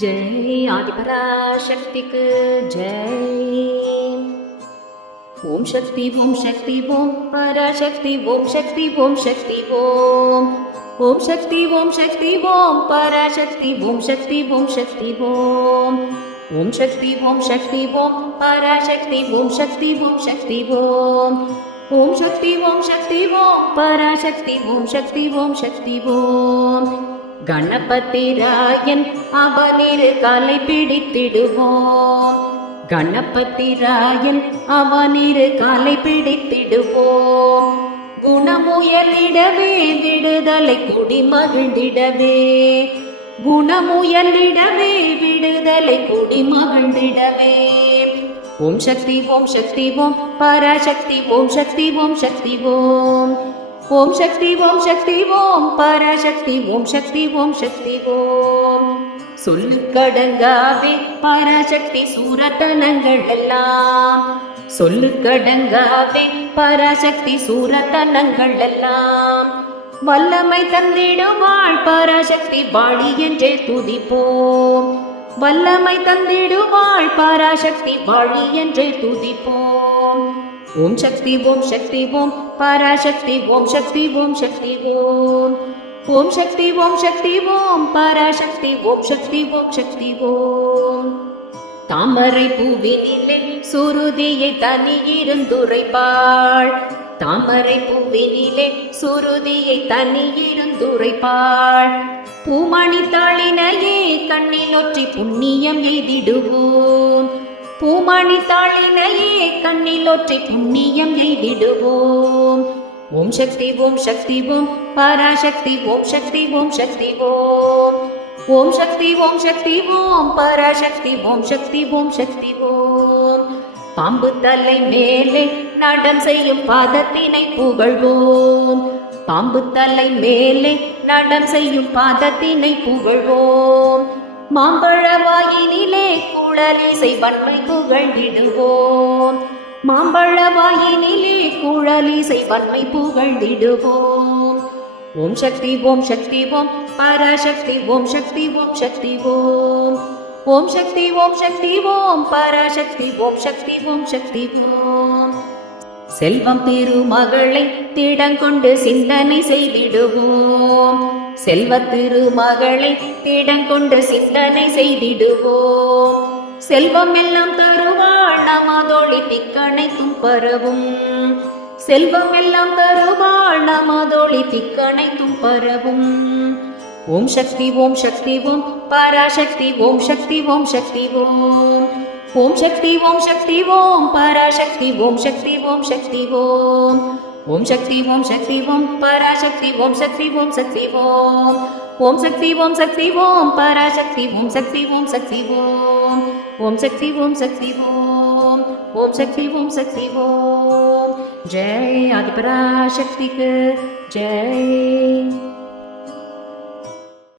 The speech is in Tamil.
जय आदिपराशक्ति जय। ओम शक्ति ओम शक्ति ओम पराशक्ति ओम शक्ति ओम शक्ति ओम। ओम शक्ति ओम शक्ति ओम पराशक्ति ओम शक्ति ओम शक्ति ओम। ओम शक्ति ओम शक्ति ओम पराशक्ति ओम शक्ति ओम शक्ति ओम। ओम शक्ति ओम शक्ति ओम पराशक्ति ओम शक्ति ओम शक्ति ओम। கணபதிராயன் அவனிரு காலை பிடித்திடுவோம். கணபதிராயன் அவனிரு காலை பிடித்திடுவோம். குணமுயலிடவே விடுதலை குடி மகிழ்ந்திடவே. குணமுயலிடவே விடுதலை குடி மகிழ்ந்திடவே. ஓம் சக்தி ஓம் சக்தி ஓம் பராசக்தி ஓம் சக்தி ஓம் சக்தி ஓம். ओम शक्ति ओम पराशक्ति ओम शक्ति ओम. சொல்லுக்கடங்காவே பராசக்தி சூரத்தனங்கள் எல்லாம். சொல்லுக்கடங்காவே பராசக்தி சூரத்தனங்கள் எல்லாம். வல்லமை தந்திடுவாள் பராசக்தி வாழி என்றே துதிப்போம். வல்லமை தந்திடுவாள் பராசக்தி வாழி என்றே துதிப்போம். ओम शक्ति ओम पराशक्ति ओम शक्ति ओम. ओम शक्ति ओम पराशक्ति ओम शक्ति ओम. தாமரை பூவினிலே சுருதியை தனியிருந்துரைப்பாள். தாமரை பூவினிலே சுருதியை தனியிருந்துரைப்பாள். பூமணி தாளினையே கண்ணில் ஒற்றி புண்ணியம் எய்திடுவோம். பூமணி தாளினையே கண்ணில் ஒற்றி புண்ணியம் எய்திடுவோம். ஓம் சக்தி ஓம் பராசக்தி ஓம் சக்தி ஓம். ஓம் சக்தி ஓம் பராசக்தி ஓம் சக்தி ஓம். பாம்பு தலை மேலே நடம் செய்யும் பாதத்தினை புகழ்வோம். பாம்பு தலை மேலே நடம் செய்யும் பாதத்தினை புகழ்வோம். மாம்பழவாயினிலே குழலிசை வன்மை புகழ்ந்திடுவோம். மாம்பழவாயினிலே குழலிசை வன்மை புகழ்ந்திடுவோம். ஓம் சக்தி ஓம் பராசக்தி ஓம் சக்தி ஓம். ஓம் சக்தி ஓம் பராசக்தி ஓம் சக்தி ஓம். செல்வம் திருமகளை திடங்கொண்டு சிந்தனை செய்திடுவோம். செல்வ திருமகளை திடங்கொண்டு சிந்தனை செய்திடுவோம். செல்வம் எல்லாம் தருவாள் நமதொழி திக்கணைத்தும் பரவும். செல்வம் எல்லாம் தருவாள் நமதொழி திக்கணைத்தும் பரவும். ஓம் சக்தி ஓம் பராசக்தி ஓம் சக்தி ஓம். ஓம் சக்தி ஓம் பராசக்தி ஓம் சக்தி ஓம். ஓம் சக்தி ஓம் பராசக்தி ஓம் சக்தி ஓம். ஓம் சக்தி ஓம் பராசக்தி ஓம் சக்தி ஓம். ஓம் சக்தி ஓம். ஓம் சக்தி ஓம். जय आदिपराशक्ति जय.